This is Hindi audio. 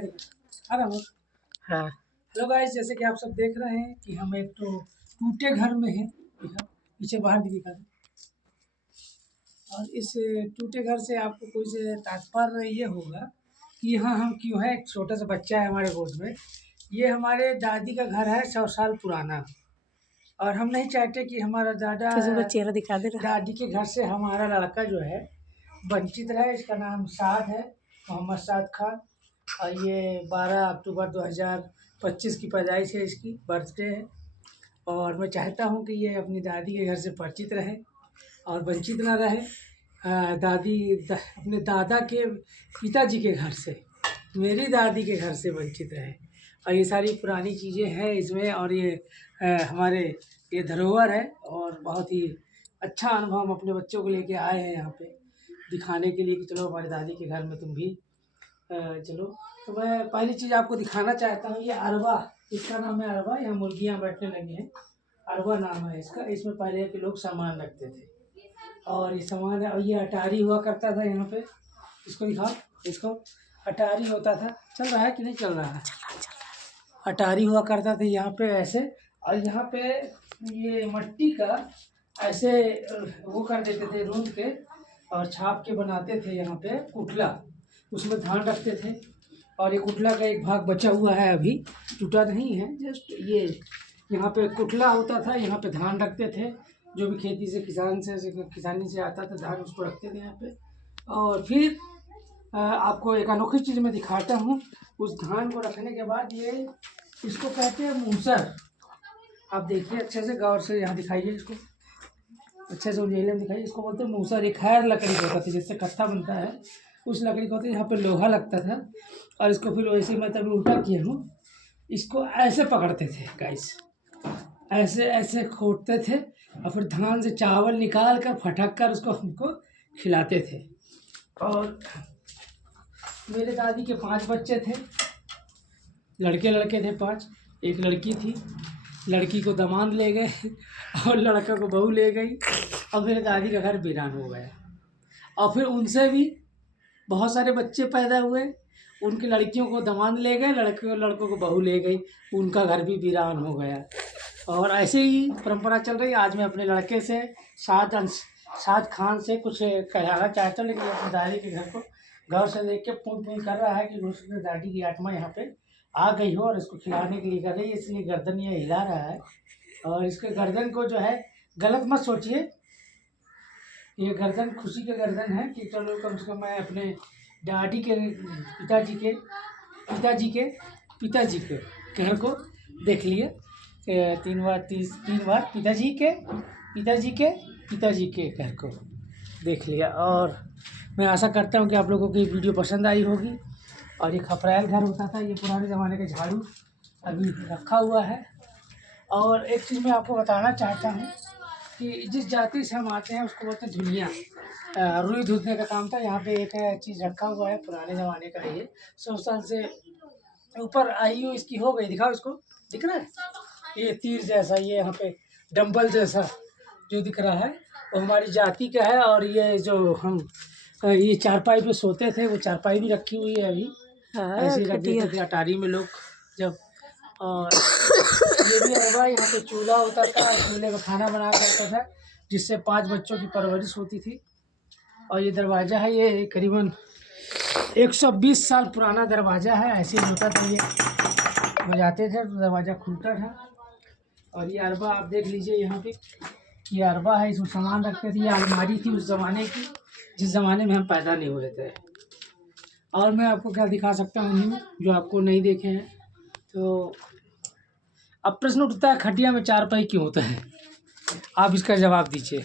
के देखो। आ रहा हूँ। हाँ। हेलो गाइस, जैसे कि आप सब देख रहे हैं कि हम एक तो टूटे घर में हैं। पीछे बाहर भी दिखा दें। और इस टूटे घर से आपको कुछ तात्पर्य ये होगा कि यहाँ हम क्यों हैं। एक छोटा सा बच्चा है हमारे गोद में। ये हमारे दादी का घर है, 100 साल पुराना। और हम नहीं चाहते कि हमारा चेहरा दिखा दे रहा। दादी के घर से हमारा लड़का जो है वंचित रहे। इसका नाम साद है, मोहम्मद साद खान। और ये 12 अक्टूबर 2025 की पैदाइश है, इसकी बर्थडे है। और मैं चाहता हूँ कि ये अपनी दादी के घर से परिचित रहे और वंचित ना रहे। अपने दादा के पिताजी के घर से, मेरी दादी के घर से वंचित रहे। और ये सारी पुरानी चीज़ें हैं इसमें। और ये हमारे ये धरोहर है। और बहुत ही अच्छा अनुभव हम अपने बच्चों को लेके आए हैं यहाँ पे दिखाने के लिए कि चलो हमारी दादी के घर में तुम भी चलो। तो मैं पहली चीज़ आपको दिखाना चाहता हूँ, ये अरबा, इसका नाम है अरबा। यहाँ मुर्गियाँ बैठने लगी हैं, अरबा नाम है इसका। इसमें पहले के लोग सामान रखते थे और ये सामान है। और ये अटारी हुआ करता था यहाँ पे। इसको दिखाओ, इसको अटारी होता था। चल रहा है कि नहीं चल रहा है? अटारी हुआ करता था यहाँ पे ऐसे। और यहाँ पे ये मट्टी का ऐसे वो कर देते थे, रूंध के और छाप के बनाते थे यहाँ पे कुटला। उसमें धान रखते थे। और ये कुटला का एक भाग बचा हुआ है, अभी टूटा नहीं है। जस्ट ये यहाँ पे कुटला होता था, यहाँ पे धान रखते थे। जो भी खेती से किसानी से आता था धान, उसको रखते थे यहाँ पे। और फिर आपको एक अनोखी चीज़ मैं दिखाता हूँ। उस धान को रखने के बाद ये इसको कहते हैं मूसर। आप देखिए अच्छे से, गौर से यहाँ दिखाइए इसको, अच्छे से उंजेले में दिखाइए। इसको बोलते हैं मूसर। एक खैर लकड़ी होता था, जिससे कत्था बनता है, उस लकड़ी को होता है। यहाँ पे लोहा लगता था और इसको फिर वैसे मैं तभी उल्टा किया हूँ। इसको ऐसे पकड़ते थे गाइस, ऐसे ऐसे खोदते थे और फिर धान से चावल निकाल कर फटक कर उसको हमको खिलाते थे। और मेरे दादी के 5 बच्चे थे, लड़के थे 5। एक लड़की थी, लड़की को दामाद ले गए और लड़का को बहू ले गई। और मेरे दादी का घर वीरान हो गया। और फिर उनसे भी बहुत सारे बच्चे पैदा हुए। उनकी लड़कियों को दामाद ले गए, लड़कों को बहू ले गई, उनका घर भी वीरान हो गया। और ऐसे ही परंपरा चल रही। आज मैं अपने लड़के से साद खान से कुछ कहना चाहता हूँ, लेकिन अपनी दादी के घर को गौर से देख के पूछ कर रहा है कि उसकी दादी की आत्मा यहाँ पे आ गई हो और इसको खिलाने के लिए कर रही है, इसलिए गर्दन ये हिला रहा है। और इसके गर्दन को जो है गलत मत सोचिए, ये गर्दन खुशी का गर्दन है कि चलो कम से कम मैं अपने दादी के पिताजी के घर को देख लिए। 3 बार पिताजी के घर को देख लिया। और मैं आशा करता हूँ कि आप लोगों को ये वीडियो पसंद आई होगी। और ये खपरैल घर होता था, ये पुराने ज़माने का झाड़ू अभी रखा हुआ है। और एक चीज़ मैं आपको बताना चाहता हूँ कि जिस जाति से हम आते हैं उसको बोलते हैं धुलियाँ। रुई धुलने का काम था। यहाँ पे एक चीज़ रखा हुआ है, पुराने ज़माने का। ये 100 साल से ऊपर आयु इसकी हो गई। दिखाओ, इसको दिख रहा है? ये तीर जैसा, ये यहाँ पे डंबल जैसा जो दिख रहा है वो हमारी जाति का है। और ये जो हम ये चारपाई पे सोते थे, वो चारपाई भी रखी हुई है अभी। ऐसे रख देते थे अटारी में लोग जब। और ये भी अरबा, यहाँ पे चूल्हा होता था, चूल्हे में खाना बना करता था, जिससे 5 बच्चों की परवरिश होती थी। और ये दरवाज़ा है, ये करीबन 120 साल पुराना दरवाज़ा है। ऐसे ही होता था, ये बजाते थे तो दरवाज़ा खुलता था। और ये अरबा आप देख लीजिए, यहाँ पे ये अरबा है, इसमें सामान रखते थे। ये अलमारी थी उस ज़माने की, जिस ज़माने में हम पैदा नहीं हुए थे। और मैं आपको क्या दिखा सकता हूँ जो आपको नहीं देखे हैं। तो अब प्रश्न उठता है, खटिया में चारपाई क्यों होता है? आप इसका जवाब दीजिए।